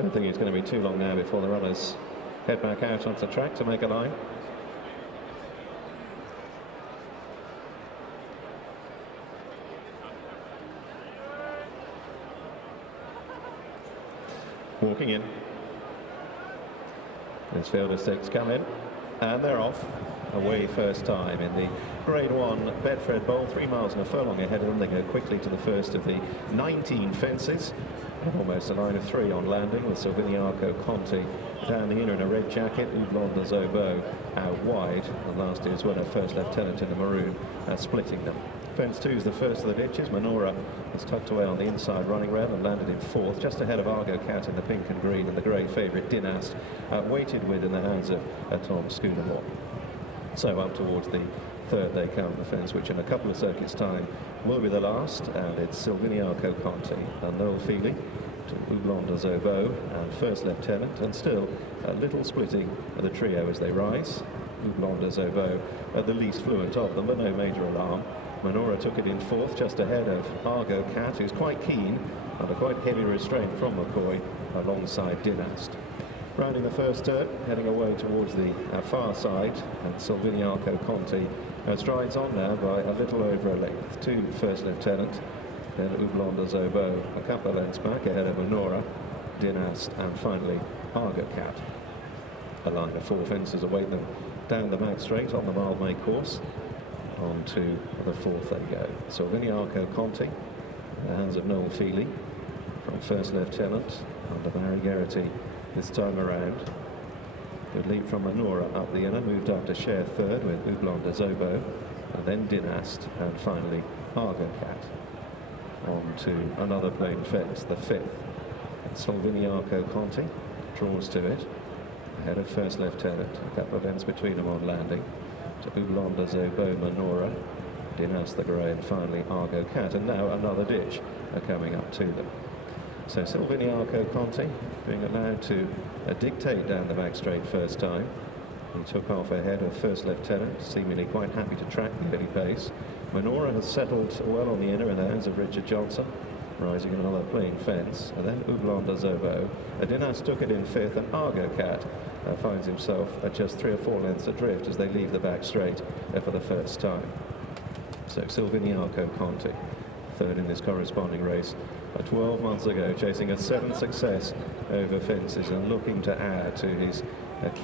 Don't think it's going to be too long now before the runners head back out onto the track to make a line. Walking in. As fielder 6 come in, and they're off. Away first time in the Grade 1 Betfred Bowl, 3 miles and a furlong ahead of them. They go quickly to the first of the 19 fences. Almost a line of 3 on landing, with Silviniaco Conti down the inner in a red jacket, Houblon des Obeaux out wide, and last year's winner, First Lieutenant in the maroon, splitting them. Fence 2 is the first of the ditches. Manora was tucked away on the inside running rail and landed in 4th, just ahead of Argo Cat in the pink and green, and the grey favourite Dynast waited with in the hands of Tom Scudamore. So up towards the 3rd they come, the fence which in a couple of circuits time will be the last, and it's Silviniaco Conti and Noel Fehily to Houblon des Obeaux and First Lieutenant, and still a little splitting of the trio as they rise. Houblon des Obeaux the least fluent of them, but no major alarm. Manora took it in 4th, just ahead of Argo Cat, who's quite keen, under quite heavy restraint from McCoy, alongside Dynast. Rounding the first turn, heading away towards the far side, and Silviniaco Conti strides on now by a little over a length to First Lieutenant, then Houblon des Obeaux a couple of lengths back ahead of Manora, Dynast, and finally Argo Cat. A line of 4 fences await them down the back straight on the Mildmay course. On to the 4th they go. Silviniaco Conti in the hands of Noel Fehily from First Lieutenant under Barry Geraghty this time around. Good lead from Manora up the inner, moved up to share 3rd with Houblon des Obeaux, and then Dynast, and finally Argo Cat. On to another plain fence, the 5th. And Silviniaco Conti draws to it ahead of First Lieutenant, a couple of lengths between them on landing. To Houblon des Obeaux, Manora, Dynast the grey, and finally Argo Cat, and now another ditch coming up to them. So Silviniaco Conti being allowed to dictate down the back straight first time. He took off ahead of First Lieutenant, seemingly quite happy to track the early pace. Manora has settled well on the inner in the hands of Richard Johnson, rising in another plain fence, and then Houblon des Obeaux. Dynast took it in 5th, and Argo Cat finds himself at just 3 or 4 lengths adrift as they leave the back straight for the first time. So Silviniaco Conti, 3rd in this corresponding race 12 months ago, chasing a 7th success over fences and looking to add to his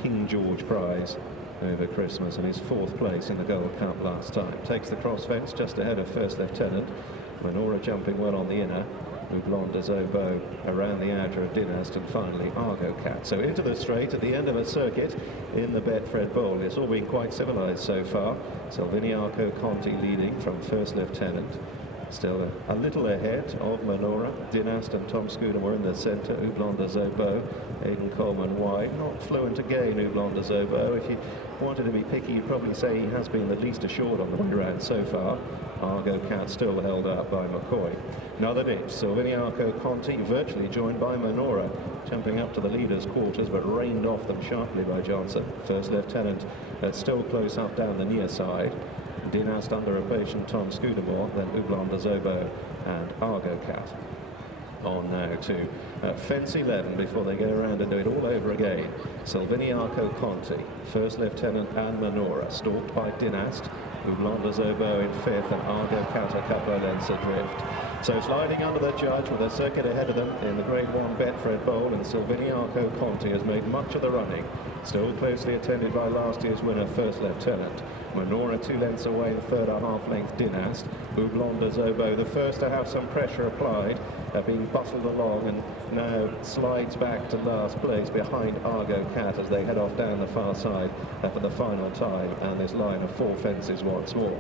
King George prize over Christmas, and his 4th place in the Gold Cup last time. Takes the cross fence just ahead of First Lieutenant. Manora jumping well on the inner, Houblon des Obeaux around the outer of Dynast, and finally Argo Cat. So into the straight at the end of a circuit in the Betfred Bowl. It's all been quite civilised so far. Silviniaco Conti leading from First Lieutenant. Still a little ahead of Manora, Dynast and Tom Scudamore in the centre, Houblon des Obeaux, Aidan Coleman wide. Not fluent again, Houblon des Obeaux. If you wanted to be picky, you'd probably say he has been the least assured on the way around so far. Argo Cat still held up by McCoy. Another ditch, Silviniaco Conti virtually joined by Manora, jumping up to the leaders' quarters, but reined off them sharply by Johnson. First Lieutenant still close up down the near side. Dynast under a patient Tom Scudamore, then Houblon des Obeaux and Argo Cat. On now to fence 11 before they go around and do it all over again. Silviniaco Conti, First Lieutenant and Manora, stalked by Dynast, Houblon des Obeaux in 5th, and Argo Cat a couple of lengths adrift. So sliding under the judge with a circuit ahead of them in the Grade 1 Betfred Bowl, and Silviniaco Conti has made much of the running, still closely attended by last year's winner First Lieutenant. Manora 2 lengths away, the 3rd a half length Dynast. Houblon des Obeaux the first to have some pressure applied, being bustled along, and now slides back to last place behind Argo Cat as they head off down the far side for the final time, and this line of 4 fences once more.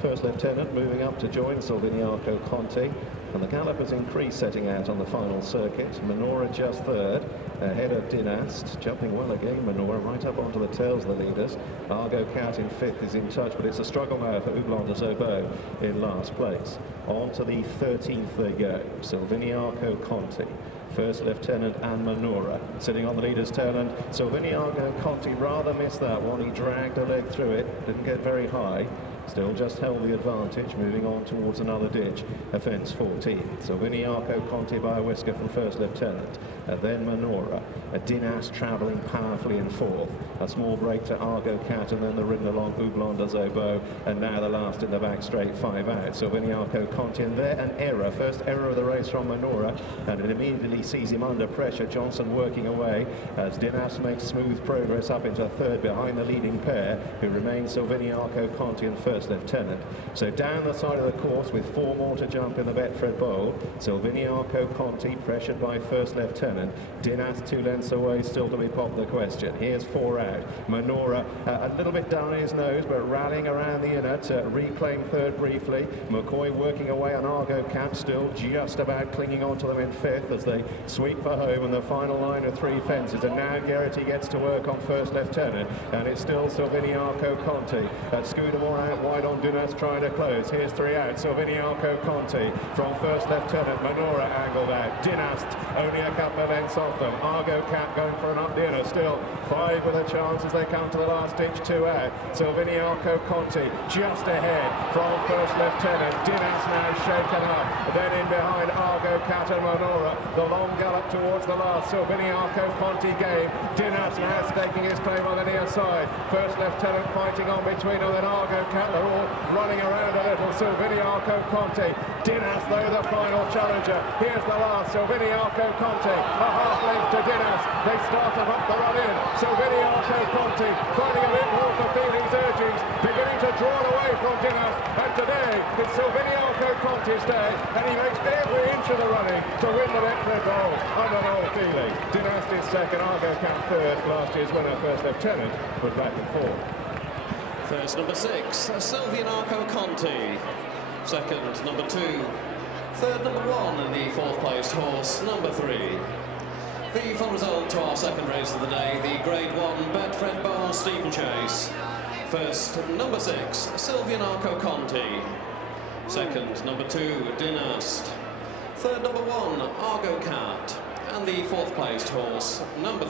First Lieutenant moving up to join Silviniaco Conti, and the gallop has increased setting out on the final circuit. Manora just 3rd, ahead of Dynast, jumping well again Manora, right up onto the tails of the leaders. Argo Cat in 5th is in touch, but it's a struggle now for Houblon des Obeaux in last place. On to the 13th they go, Silviniaco Conti, First Lieutenant and Manora sitting on the leader's tail, and Silviniaco Conti rather missed that one. He dragged a leg through it, didn't get very high. still just held the advantage, moving on towards another ditch. Fence 14. Silviniaco Conti by a whisker from first lieutenant. Then Manora. Dinas travelling powerfully in fourth. A small break to Argo Cat, and then the ridden along Oublon de Zobo, and now the last in the back straight, 5 out. Silviniaco Conti, and there an error. First error of the race from Manora, and it immediately sees him under pressure. Johnson working away as Dinas makes smooth progress up into third behind the leading pair, who remain Silviniaco Conti and first lieutenant. So down the side of the course with 4 more to jump in the Betfred Bowl. Silviniaco Conti pressured by first lieutenant. Dinas 2 lengths away, still to be popped the question. Here's 4 out. Manora a little bit down his nose, but rallying around the inner to reclaim third briefly. McCoy working away on Argo Cat, still just about clinging on to them in fifth as they sweep for home, and the final line of 3 fences. And now Geraghty gets to work on first lieutenant, and it's still Silviniaco Conti. Scudamore out wide on Dinas trying to close. Here's 3 out. Silviniaco Conti from first lieutenant. Manora angled out. Dinas only a couple of lengths off them. Argo Cat going for an up the inner, still 5 with a chance as they come to the last ditch, 2 out. Silviniaco Conti just ahead from first lieutenant. Dinas now shaken up. Then in behind Argo Cat and Manora. The long gallop towards the last. Silviniaco Conti game. Dinas now staking his claim on the near side. First lieutenant fighting on between them and Argo Cat. They're all running around a little. Silviniaco Conti. Dinas though the final challenger. Here's the last. Silviniaco Conti. A half length to Dinas. They started up the run in. Silviniaco Conti finding a bit more for Fehily's urgings. Beginning to draw away from Dinas. And today it's Silviniaco Conti's day. And he makes every inch of the running to win the Betfred Bowl under Noel Fehily. Dinas is second. Argo Cat third. Last year's winner, first lieutenant, was back and forth. First, number 6, Silviniaco Conti. Second, number 2. Third, number 1, and the 4th placed horse, number 3. The full result to our second race of the day, the Grade 1 Betfred Bowl Steeplechase. First, number 6, Silviniaco Conti. Second, number 2, Dinas. Third, number 1, Argo Cat. And the 4th placed horse, number